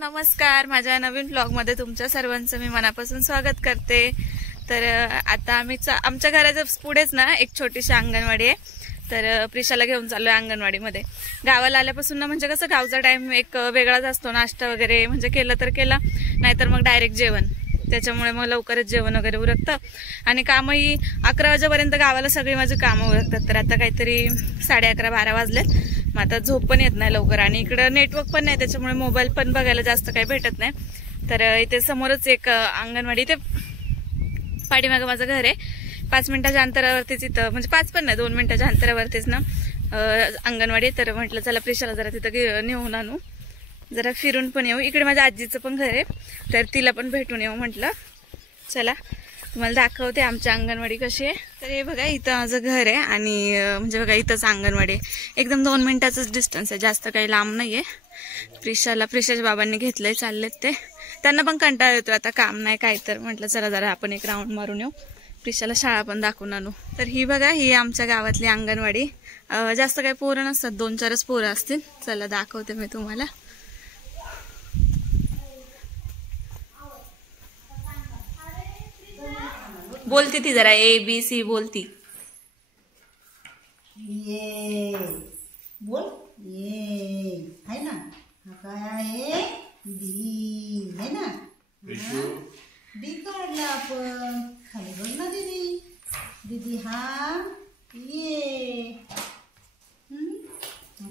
नमस्कार, माझ्या नवीन ब्लॉग मध्ये तुमच्या सर्वांचं मी मनापासून स्वागत करते। तर आता आमच्या घराच्या पुढेच ना एक छोटीशी अंगणवाडी आहे। तर प्रिशाला घेऊन चाललोय अंगणवाडीमध्ये। गावाला आल्यापासून ना म्हणजे कसं गावचा टाइम एक वेगळाच असतो, नाश्ता वगैरे म्हणजे केलं तर केला, नाहीतर मग डायरेक्ट जेवण। त्याच्यामुळे मग लवकरच जेवण वगैरे उरकतं आणि कामही 11 वाजेपर्यंत गावाला सगळी माझी कामं उरकतात। तर आता काहीतरी 11:30-12 वाजलेत, मग आता झोप पण येत नाही लवकर आणि इकडे नेटवर्क पण नाही, त्याच्यामुळे मोबाईल पण बघायला जास्त काही भेटत नाही। तर इथे समोरच एक अंगणवाडी, ते पाठीमागे माझं घर आहे। 5 मिनिटाच्या अंतरावरतीच, इथं म्हणजे 5 पण नाही 2 मिनिटाच्या अंतरावरतीच ना अंगणवाडी। तर म्हटलं चला प्रिशाला जरा तिथं नेऊन आणू, जरा फिरून पण येऊ। इकडे माझ्या आजीचं पण घर आहे, तर तिला पण भेटून येऊ म्हटलं। चला तुम्हाला दाखवते आमची अंगणवाडी कशी आहे। तर हे बघा, इथं माझं घर आहे आणि म्हणजे बघा इथंच अंगणवाडी आहे, एकदम 2 मिनिटाचंच डिस्टन्स आहे, जास्त काही लांब नाहीये। प्रिशाच्या बाबांनी घेतलंय, चाललेत ते। त्यांना पण कंटाळा येतो, आता काम नाही काय, तर म्हटलं चला जरा आपण एक राऊंड मारून येऊ, प्रिशाला शाळा पण दाखवून आणू। तर ही बघा, ही आमच्या गावातली अंगणवाडी। जास्त काही पोरं नसतात, 2-4च पोरं असतील। चला दाखवते मी तुम्हाला। बोलती ती जरा ABC बोलती। ये बोल, ये है ना, हा काय आहे, डी है ना, डी काढला आपण, खाली बघ ना दीदी, दीदी हा ये,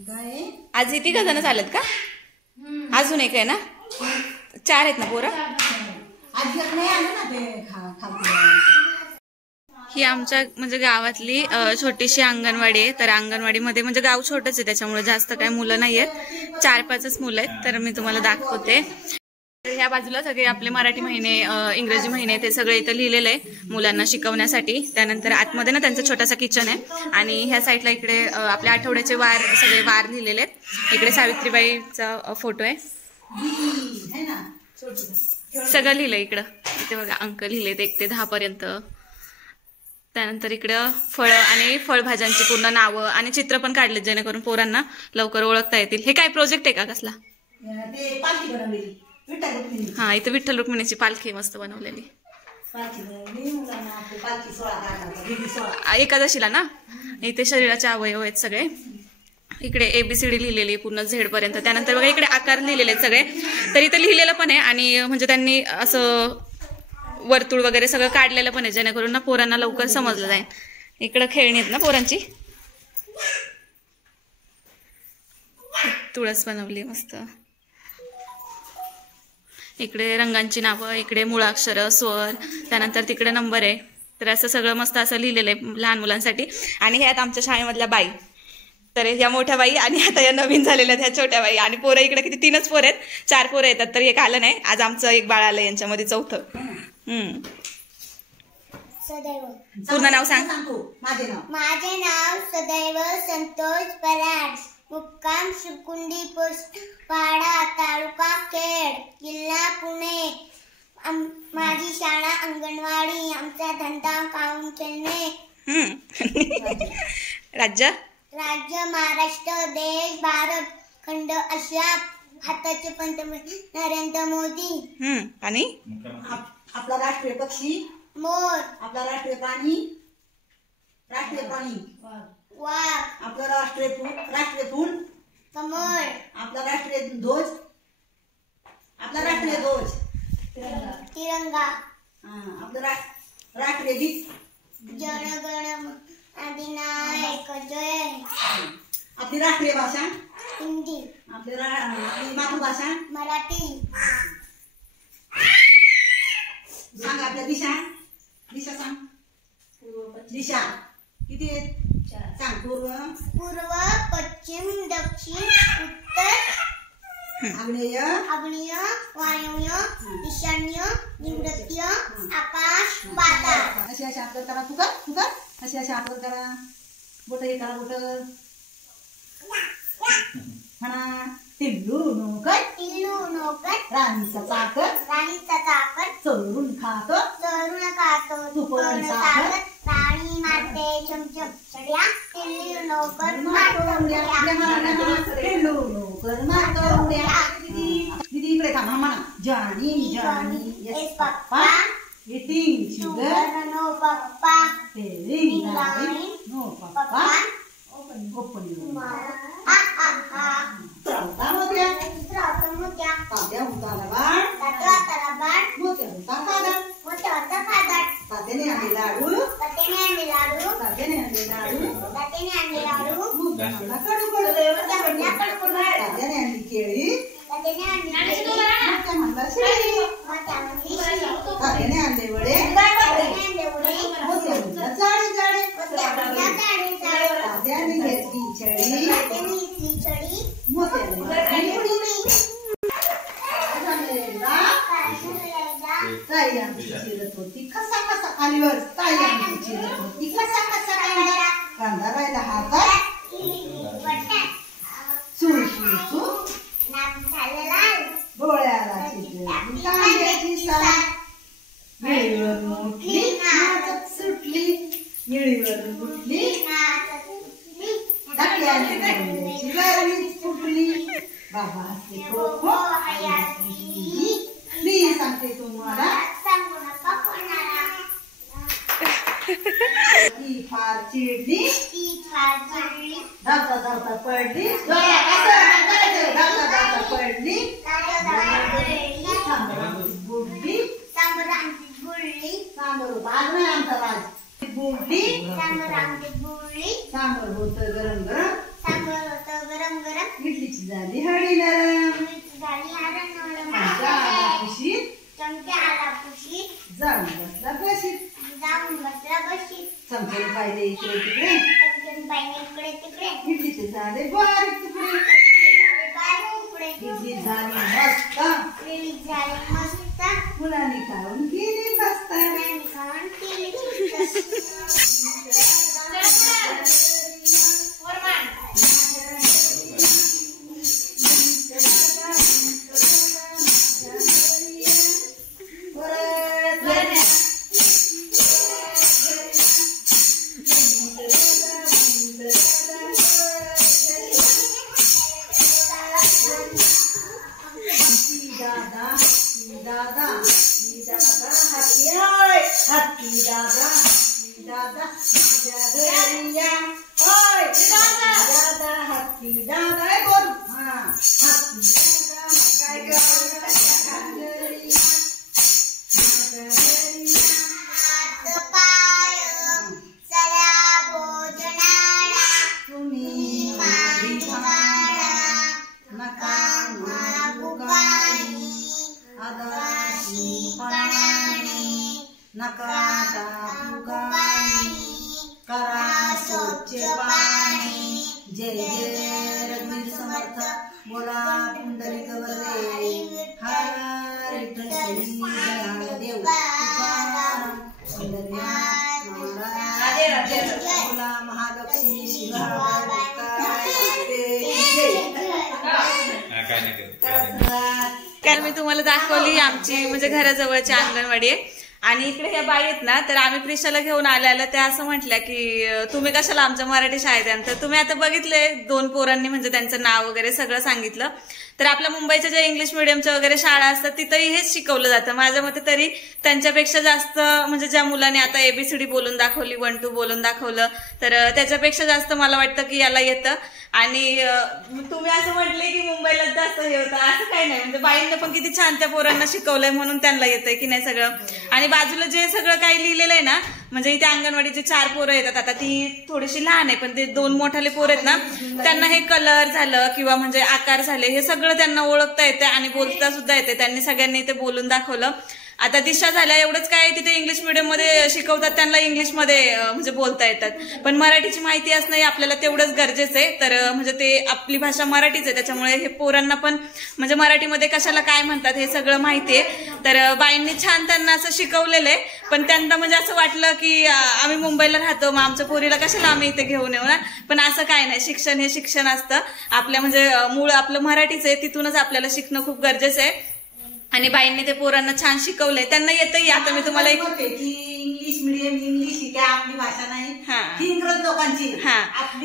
काय आज इथे का जण चालत का? अजून एक आहे ना, 4 आहेत ना पोरं। आज नाही आलं ना ते खाली। ही आमच्या म्हणजे गावातली छोटीशी अंगणवाडी आहे। तर अंगणवाडीमध्ये म्हणजे गाव छोटंच आहे, त्याच्यामुळे जास्त काही मुलं नाहीयेत, 4-5च मुलं आहेत। तर मी तुम्हाला दाखवते। ह्या बाजूला सगळे आपले मराठी महिने, इंग्रजी महिने, ते सगळे इथं लिहिलेलं आहे मुलांना शिकवण्यासाठी। त्यानंतर आतमध्ये ना त्यांचा छोटासा किचन आहे आणि ह्या साईडला इकडे आपल्या आठवड्याचे वार, सगळे वार लिहिलेले आहेत। इकडे सावित्रीबाईचा फोटो आहे, सगळं लिहिलंय इकडं। इथे बघा अंक लिहिलेत 1 ते 10 पर्यंत। त्यानंतर इकडं फळ आणि फळभाज्यांची पूर्ण नावं आणि चित्र पण काढलेत, जेणेकरून पोरांना लवकर ओळखता येतील। हे काय प्रोजेक्ट आहे का कसला? हा, इथे विठ्ठल रुक्मिणीची पालखी मस्त बनवलेली, एकादशीला ना। इथे शरीराचे अवयव आहेत सगळे, इकडे ABCD लिहिलेली पूर्ण Z पर्यंत। त्यानंतर बघा इकडे आकार लिहिलेले आहेत सगळे, तर इथे लिहिलेलं पण आहे आणि म्हणजे त्यांनी असं वर्तुळ वगैरे सगळं काढलेलं पण आहे, जेणेकरून ना पोरांना लवकर समजलं जाईल। इकडं खेळणी आहेत ना पोरांची, तुळस बनवली मस्त। इकडे रंगांची नावं, इकडे मुळाक्षर, स्वर, त्यानंतर तिकडे नंबर आहे। तर असं सगळं मस्त असं लिहिलेलं आहे लहान मुलांसाठी। आणि ह्यात आमच्या शाळेमधल्या बाई, तर ह्या मोठ्या बाई आणि आता या नवीन झालेल्या ह्या छोट्या बाई। आणि पोरं इकडे किती 3च पोरं आहेत, 4 पोरं येतात, तर एक आलं नाही। आज आमचं एक बाळ आलं यांच्यामध्ये, 4थं। पूर्ण नाव सांग। माझे नाव सदैव संतोष पराड, मुक्काम सुकुंडी पोस्ट पाडा, तालुका खेड, जिल्हा पुणे। माझी शाळा अंगणवाडी, आमचा धंदा काम खेळणे। राज्य महाराष्ट्र, देश भारत, खंड आशिया, भारताचे पंतप्रधान नरेंद्र मोदी। आणि आपला राष्ट्रीय पक्षी मोर, आपला राष्ट्रीय प्राणी वाघ, आपला राष्ट्रीय फूल कमळ, आपला राष्ट्रीय ध्वज तिरंगा, आपलं राष्ट्रीय गीत जन गण अधिनायक जय। आपली राष्ट्रीय भाषा हिंदी, आपली मातृभाषा मराठी। सांग आपल्या दिशा सांग, दिशा किती आहेत सांग। पूर्व, पश्चिम, दक्षिण, उत्तर, आग्नेय, वायव्य, ईशान्य, नैऋत्य, आकाश, पाताळ। अशी आपलं करा, तू कर अशी आपलं करा, बोट हे करा, बोट म्हणा, टिल्लू नोकर, राणीचा चाकर, चोरून खातो, तुपण साखर, राणी मारते चमचम सड्या, टिल्लू नोकर मारतो उड्या, टिल्लू नोकर मारतो उड्या। दीदी इकडे थांब। Johnny, Johnny, yes, Papa. Eating sugar. No, Papa. Telling lie. No, Papa. Open your mouth. Trauta motia. Tatia utala bar. Motia utakada. Tatene andi ladu. Tatene andi ladu. Motia kadu kadu. Tatene andi keli. Motia manda siri. Tatene andi vade. Motia manda jade jade. Tatene andi घेतली छडी. मोत्या ताई आमची चिरत होती कसा कसा खालीवर. ताई आमची चिरत होती कसा कसा कांदा राहिला हातात. सू सू सू डोळ्याला चिरली कांद्याची साल. निळीवर उठली नाचत सुटली. निळीवर उठली धाकट्याने कांद्याची लावली फुटली. बाबा हसले खो खो. मी सांगते तुम्हाला ती फार चिडली. धावता धावता पडली. धावता धावता पडली. बुडली. सांबर बाग नाही आमचा राज. बुडली. सांबर होत गरम गरम. इडलीची झाली हळी नरम. चमचा आला खुशीत. जाऊन बसला बशीत. चमच्याने पाहिले इकडे तिकडे. इडलीचे झाले बारीक तुकडे. इडली झाली मस्त. मुलांनी खाऊन गेली मस्त. जय जय रघुवीर समर्थ. बोला पुंडलिक वरदे. हर विठ्ठल श्री देव. बोला महालक्ष्मी कारण मी तुम्हाला दाखवली आमची म्हणजे घराजवळची अंगणवाडी आहे. आणि इकडे ह्या बाई आहेत ना, तर आम्ही प्रिशाला घेऊन आल्याला त्या असं म्हटल्या की तुम्ही कशाला आमच्या मराठी शाळेत आहे. तर तुम्ही आता बघितले 2 पोरांनी म्हणजे त्यांचं नाव वगैरे सगळं सांगितलं. तर आपल्या मुंबईच्या ज्या इंग्लिश मिडियमच्या वगैरे शाळा असतात तिथंही हेच शिकवलं जातं. माझ्या मते तरी त्यांच्यापेक्षा जास्त म्हणजे ज्या मुलांनी आता ABCD बोलून दाखवली, 1 2 बोलून दाखवलं, तर त्याच्यापेक्षा जास्त मला वाटतं की याला येतं. आणि तुम्ही असं म्हटले की मुंबईला जास्त हे होतं, असं काही नाही. म्हणजे बाईंना पण किती छान त्या पोरांना शिकवलंय म्हणून त्यांना येतंय की नाही सगळं. आणि बाजूला जे सगळं काही लिहिलेलं आहे ना, म्हणजे इथे अंगणवाडीचे 4 पोरं येतात. आता ती थोडीशी लहान आहे, पण ते 2 मोठाले पोरं आहेत ना, त्यांना हे कलर झालं किंवा म्हणजे आकार झाले हे सगळं त्यांना ओळखता येते आणि बोलता सुद्धा येते. त्यांनी सगळ्यांनी ते बोलून दाखवलं. आता दिशा झाल्या एवढंच काय, तिथे इंग्लिश मीडियम मध्ये शिकवतात, त्यांना इंग्लिशमध्ये म्हणजे बोलता येतात. पण मराठीची माहिती असणं आपल्याला तेवढंच गरजेचं आहे. तर म्हणजे ते आपली भाषा मराठीच आहे, त्याच्यामुळे हे पोरांना पण म्हणजे मराठीमध्ये कशाला काय म्हणतात हे सगळं माहिती आहे. तर बाईंनी छान त्यांना असं शिकवलेलं आहे. पण त्यांना म्हणजे असं वाटलं की आम्ही मुंबईला राहतो, मग आमच्या पोरीला कशाला आम्ही इथे घेऊन येऊ ना. पण असं काय नाही, शिक्षण हे शिक्षण असतं. आपल्या म्हणजे मूळ आपलं मराठीच आहे, तिथूनच आपल्याला शिकणं खूप गरजेचं आहे. आणि बाईंनी ते पोरांना छान शिकवलंय, त्यांना येतही. आता मी तुम्हाला इंग्लिश मिडियम, इंग्लिश ही काय आपली भाषा नाही. हा. ही इंग्रज लोकांची. हा,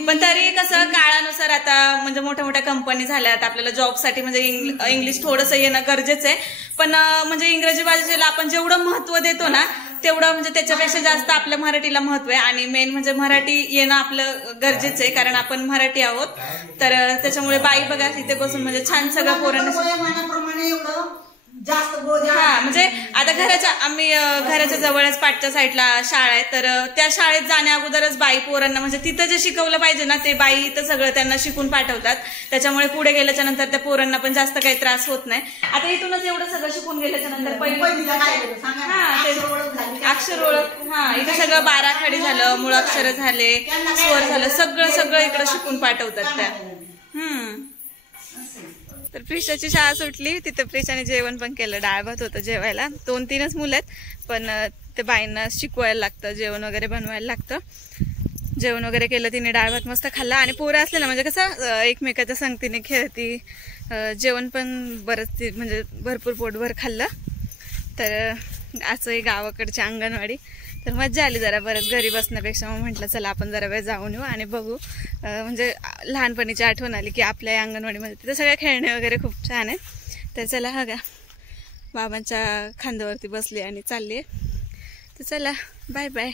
पण तरी कसं काळानुसार आता म्हणजे मोठ्या मोठ्या कंपनी झाल्यात, आपल्याला जॉबसाठी म्हणजे इंग्लिश थोडंसं येणं गरजेचं आहे. पण म्हणजे इंग्रजी भाषेला आपण जेवढं महत्व देतो ना तेवढं म्हणजे त्याच्यापेक्षा जास्त आपल्या मराठीला महत्व आहे. आणि मेन म्हणजे मराठी येणं आपलं गरजेचं आहे, कारण आपण मराठी आहोत. तर त्याच्यामुळे बाई बघा इथे बसून म्हणजे छान सगळं पोरांना वयोमानाप्रमाणे एवढं जास्त बोजा. हा, म्हणजे आता आम्ही घराच्या जवळच पाठच्या साईडला शाळा आहे, तर त्या शाळेत जाण्या अगोदरच बाई पोरांना म्हणजे तिथं जे शिकवलं पाहिजे ना ते बाई इथं सगळं त्यांना शिकून पाठवतात. त्याच्यामुळे पुढे गेल्याच्या नंतर त्या पोरांना पण जास्त काही त्रास होत नाही. आता इथूनच एवढं सगळं शिकून गेल्याच्या नंतर अक्षर ओळख, हा इथं सगळं बाराखडी झालं, मुळाक्षर झाले, स्वर झालं, सगळं इकडं शिकून पाठवतात त्या. तर प्रिशाची शाळा सुटली, तिथं प्रिशाने जेवण पण केलं, डाळ भात होतं जेवायला. 2-3च मुलं आहेत, पण ते बाईंना शिकवायला लागतं, जेवण वगैरे बनवायला लागतं. जेवण वगैरे केलं तिने, डाळ भात मस्त खाल्ला. आणि पोरं असले ना म्हणजे कसं एकमेकाच्या संगतीने खेळती, जेवण पण बरंच म्हणजे भरपूर पोटभर खाल्लं. तर असं गावाकडची अंगणवाडी, तर मज्जा आली जरा बरंच घरी बसण्यापेक्षा. मग म्हटलं चला आपण जरा वेळ जाऊन येऊ आणि बघू. म्हणजे लहानपणीची आठवण आली की आपल्या अंगणवाडीमध्ये तिथे सगळे खेळणे वगैरे खूप छान आहेत. तर चला हा बाबांच्या खांद्यावरती बसली आणि चालली आहे. तर चला बाय बाय.